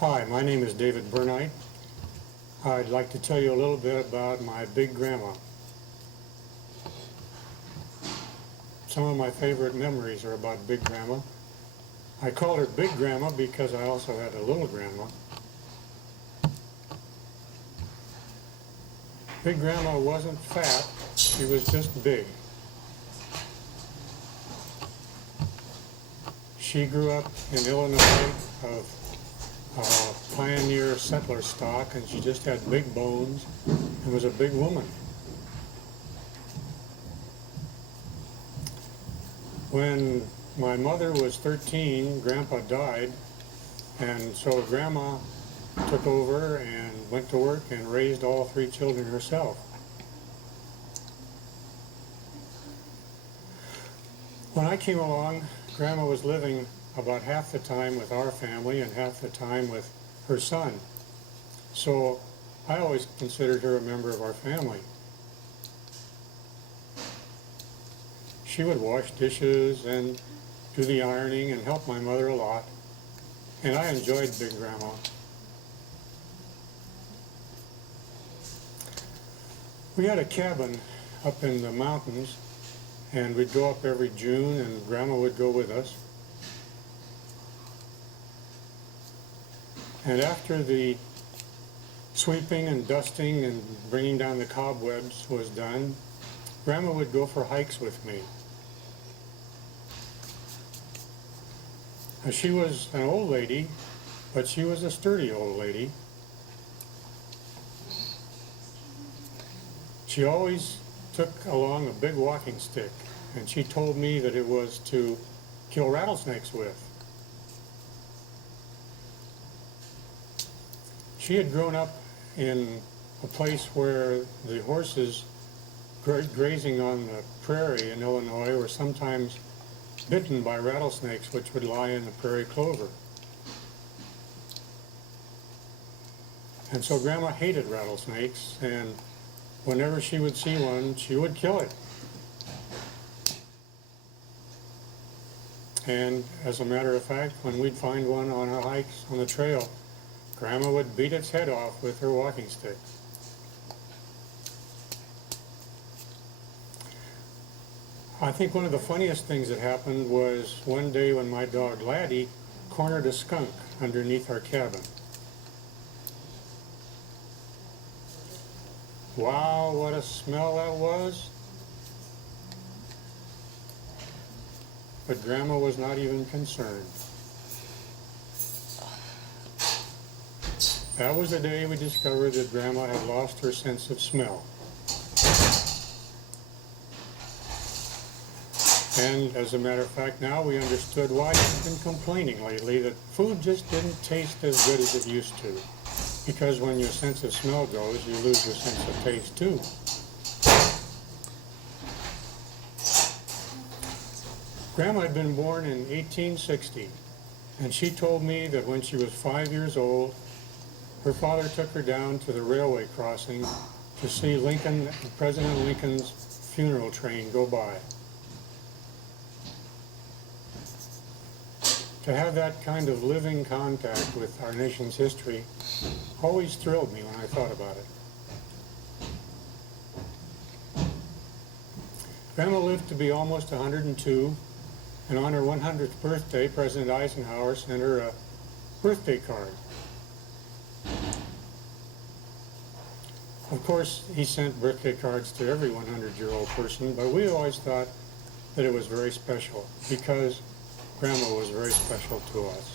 Hi, my name is David Burnite. I'd like to tell you a little bit about my big grandma. Some of my favorite memories are about Big Grandma. I called her Big Grandma because I also had a little grandma. Big Grandma wasn't fat, she was just big. She grew up in Illinois of pioneer settler stock, and she just had big bones and was a big woman. When my mother was 13, Grandpa died, and so Grandma took over and went to work and raised all three children herself. When I came along, Grandma was living about half the time with our family and half the time with her son. So I always considered her a member of our family. She would wash dishes and do the ironing and help my mother a lot. And I enjoyed Big Grandma. We had a cabin up in the mountains, and we'd go up every June, and Grandma would go with us. And after the sweeping and dusting and bringing down the cobwebs was done, Grandma would go for hikes with me. Now, she was an old lady, but she was a sturdy old lady. She always took along a big walking stick, and she told me that it was to kill rattlesnakes with. She had grown up in a place where the horses grazing on the prairie in Illinois were sometimes bitten by rattlesnakes, which would lie in the prairie clover. And so Grandma hated rattlesnakes, and whenever she would see one, she would kill it. And as a matter of fact, when we'd find one on our hikes on the trail, Grandma would beat its head off with her walking stick. I think one of the funniest things that happened was one day when my dog Laddie cornered a skunk underneath our cabin. Wow, what a smell that was. But Grandma was not even concerned. That was the day we discovered that Grandma had lost her sense of smell. And as a matter of fact, now we understood why she's been complaining lately that food just didn't taste as good as it used to. Because when your sense of smell goes, you lose your sense of taste too. Grandma had been born in 1860, and she told me that when she was 5 years old, her father took her down to the railway crossing to see President Lincoln's funeral train go by. To have that kind of living contact with our nation's history always thrilled me when I thought about it. Grandma lived to be almost 102, and on her 100th birthday, President Eisenhower sent her a birthday card. Of course, he sent birthday cards to every 100-year-old person, but we always thought that it was very special because Grandma was very special to us.